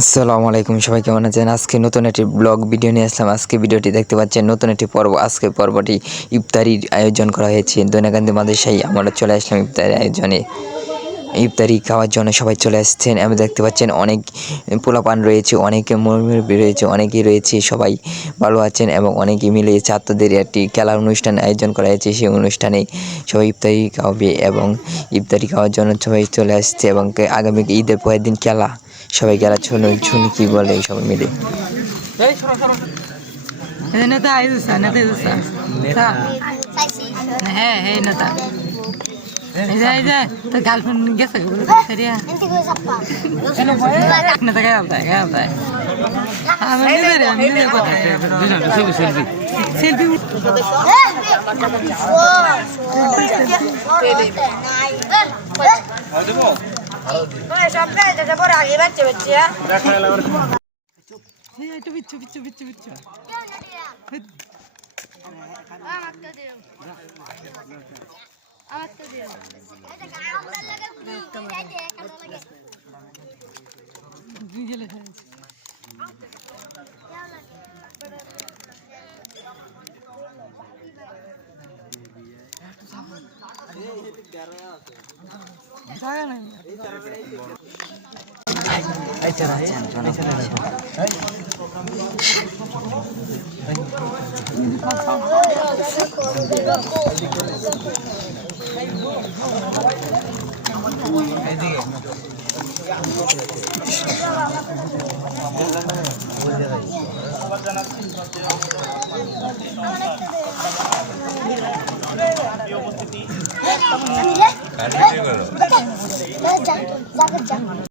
আসসালামু আলাইকুম, সবাই কেমন আছেন? আজকে নতুন একটি ব্লগ ভিডিও নিয়ে আসলাম। আজকে ভিডিওটি দেখতে পাচ্ছেন নতুন একটি পর্ব। আজকে পর্বটি ইফতারির আয়োজন করা হয়েছে দৈনাকান্দি মাদ্রাসায়। আমরা চলে আসলাম ইফতারি আয়োজনে। ইফতারি খাওয়ার জন্য সবাই চলে আসছেন। আমি দেখতে পাচ্ছেন অনেক পোলাপান রয়েছে, অনেকে মুরব্বি রয়েছে, অনেকেই রয়েছে, সবাই ভালো আছেন এবং অনেকে মিলে ছাত্রদের একটি খেলার অনুষ্ঠান আয়োজন করা হয়েছে। সেই অনুষ্ঠানে সবাই ইফতারি খাওয়াবে এবং ইফতারি খাওয়ার জন্য সবাই চলে আসছে এবং আগামী ঈদের পরের দিন খেলা, সবাই খেলা শুনি কি বলে সবাই মিলে। হ্যাঁ হ্যাঁ নেতা তো গার্লফ্রেন্ড গেছে নেতা গায়ে গায়ে সেলফি একটু বিচ্ছু বিচ্ছু বিচ্ছু বিচ্ছু